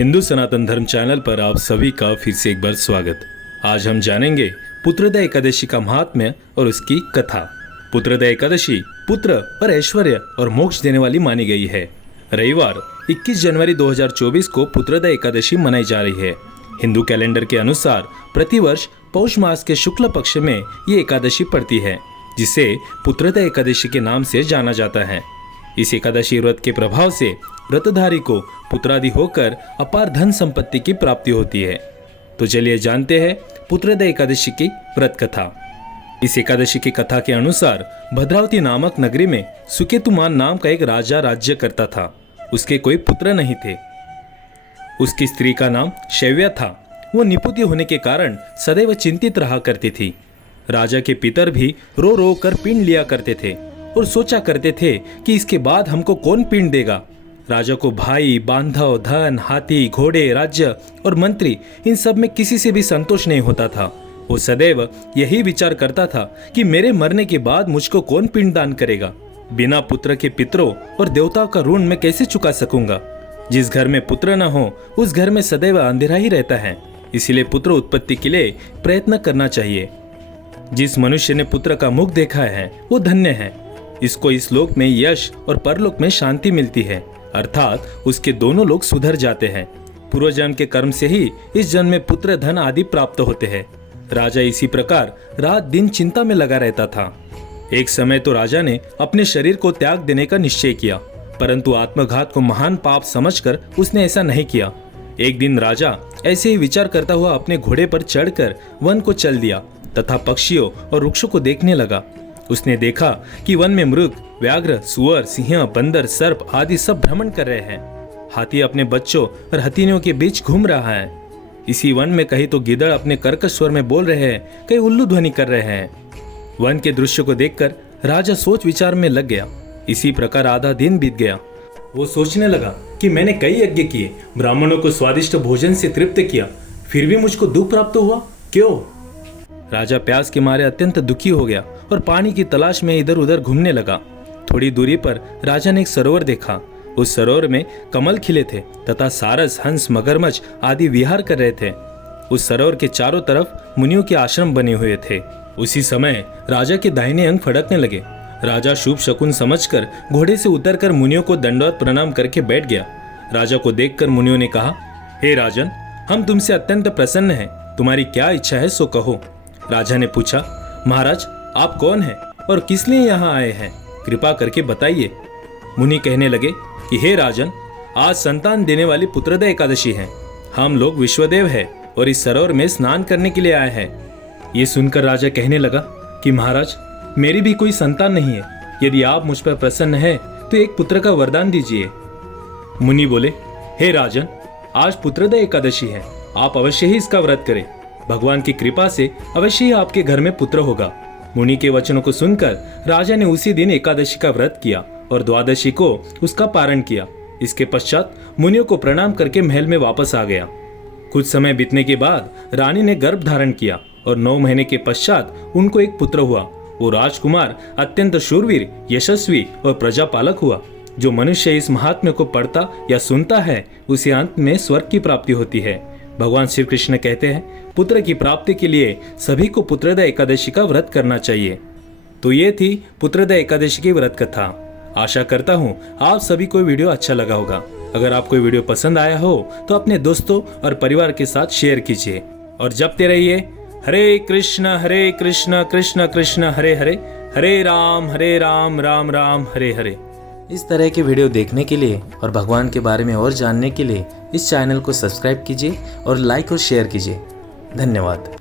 हिंदू सनातन धर्म चैनल पर आप सभी का फिर से एक बार स्वागत। आज हम जानेंगे पुत्रदा एकादशी का महात्म्य और उसकी कथा। पुत्रदा एकादशी पुत्र और ऐश्वर्य और मोक्ष देने वाली मानी गई है। रविवार 21 जनवरी 2024 को पुत्रदा एकादशी मनाई जा रही है। हिंदू कैलेंडर के अनुसार प्रतिवर्ष पौष मास के शुक्ल पक्ष में ये एकादशी पड़ती है, जिसे पुत्रदा एकादशी के नाम से जाना जाता है। इस एकादशी व्रत के प्रभाव से व्रतधारी को पुत्रादि होकर अपार धन संपत्ति की प्राप्ति होती है। तो चलिए जानते हैं पुत्रदा एकादशी की व्रत कथा। इस एकादशी की कथा के अनुसार भद्रावती नामक नगरी में सुकेतुमान नाम का एक राजा राज्य करता था। उसके कोई पुत्र नहीं थे। उसकी स्त्री का नाम शैव्या था। वो निपुति होने के कारण सदैव चिंतित रहा करती थी। राजा के पितर भी रो रो कर पिंड लिया करते थे और सोचा करते थे कि इसके बाद हमको कौन पिंड देगा। राजा को भाई, बांधव, धन, हाथी, घोड़े, राज्य और मंत्री, इन सब में किसी से भी संतोष नहीं होता था। वो सदैव यही विचार करता था कि मेरे मरने के बाद मुझको कौन पिंडदान करेगा। बिना पुत्र के पितरों और देवताओं का ऋण मैं कैसे चुका सकूंगा। जिस घर में पुत्र न हो उस घर में सदैव अंधेरा ही रहता है। इसीलिए पुत्र उत्पत्ति के लिए प्रयत्न करना चाहिए। जिस मनुष्य ने पुत्र का मुख देखा है वो धन्य है। इसको इस लोक में यश और परलोक में शांति मिलती है, अर्थात उसके दोनों लोग सुधर जाते हैं। पूर्व जन्म के कर्म से ही इस जन्म में पुत्र, धन आदि प्राप्त होते हैं। राजा इसी प्रकार रात दिन चिंता में लगा रहता था। एक समय तो राजा ने अपने शरीर को त्याग देने का निश्चय किया, परंतु आत्मघात को महान पाप समझकर उसने ऐसा नहीं किया। एक दिन राजा ऐसे ही विचार करता हुआ अपने घोड़े पर चढ़कर वन को चल दिया तथा पक्षियों और वृक्षों को देखने लगा। उसने देखा कि वन में मृग, व्याघ्र, सुअर, सिंह, बंदर, सर्प आदि सब भ्रमण कर रहे हैं। हाथी अपने बच्चों और हथिनियों के बीच घूम रहा है। इसी वन में कहीं तो गिदड़ अपने कर्कश स्वर में बोल रहे हैं, कहीं उल्लू ध्वनि कर रहे हैं। वन के दृश्य को देखकर राजा सोच विचार में लग गया। इसी प्रकार आधा दिन बीत गया। वो सोचने लगा कि मैंने कई यज्ञ किए, ब्राह्मणों को स्वादिष्ट भोजन से तृप्त किया, फिर भी मुझको दुख प्राप्त हुआ, क्यों? राजा प्यास के मारे अत्यंत दुखी हो गया और पानी की तलाश में इधर उधर घूमने लगा। थोड़ी दूरी पर राजा ने एक सरोवर देखा। उस सरोवर में कमल खिले थे तथा सारस, हंस, मगरमच्छ आदि विहार कर रहे थे। उस सरोवर के चारों तरफ मुनियों के आश्रम बने हुए थे। उसी समय राजा के दाहिने अंग फड़कने लगे। राजा शुभ शकुन समझकर घोड़े से उतरकर मुनियों को दंडवत प्रणाम करके बैठ गया। राजा को देखकर मुनियों ने कहा, हे राजन, हम तुमसे अत्यंत प्रसन्न हैं। तुम्हारी क्या इच्छा है सो कहो। राजा ने पूछा, महाराज, आप कौन हैं और किस लिए यहाँ आए हैं? कृपा करके बताइए। मुनि कहने लगे कि हे राजन, आज संतान देने वाली पुत्रदा एकादशी है। हम लोग विश्वदेव हैं और इस सरोवर में स्नान करने के लिए आए हैं। ये सुनकर राजा कहने लगा कि महाराज, मेरी भी कोई संतान नहीं है। यदि आप मुझ पर प्रसन्न हैं तो एक पुत्र का वरदान दीजिए। मुनि बोले, हे राजन, आज पुत्रदा एकादशी है, आप अवश्य ही इसका व्रत करें। भगवान की कृपा से अवश्य ही आपके घर में पुत्र होगा। मुनि के वचनों को सुनकर राजा ने उसी दिन एकादशी का व्रत किया और द्वादशी को उसका पारण किया। इसके पश्चात मुनियों को प्रणाम करके महल में वापस आ गया। कुछ समय बीतने के बाद रानी ने गर्भ धारण किया और 9 महीने के पश्चात उनको एक पुत्र हुआ। वो राजकुमार अत्यंत शूरवीर, यशस्वी और प्रजापालक हुआ। जो मनुष्य इस महात्म्य को पढ़ता या सुनता है उसे अंत में स्वर्ग की प्राप्ति होती है। भगवान श्री कृष्ण कहते हैं, पुत्र की प्राप्ति के लिए सभी को पुत्रदा एकादशी का व्रत करना चाहिए। तो ये थी पुत्रदा एकादशी की व्रत कथा। आशा करता हूँ आप सभी को वीडियो अच्छा लगा होगा। अगर आपको ये वीडियो पसंद आया हो तो अपने दोस्तों और परिवार के साथ शेयर कीजिए और जपते रहिए हरे कृष्ण कृष्ण कृष्ण हरे हरे, हरे राम राम राम हरे हरे। इस तरह के वीडियो देखने के लिए और भगवान के बारे में और जानने के लिए इस चैनल को सब्सक्राइब कीजिए और लाइक और शेयर कीजिए। धन्यवाद।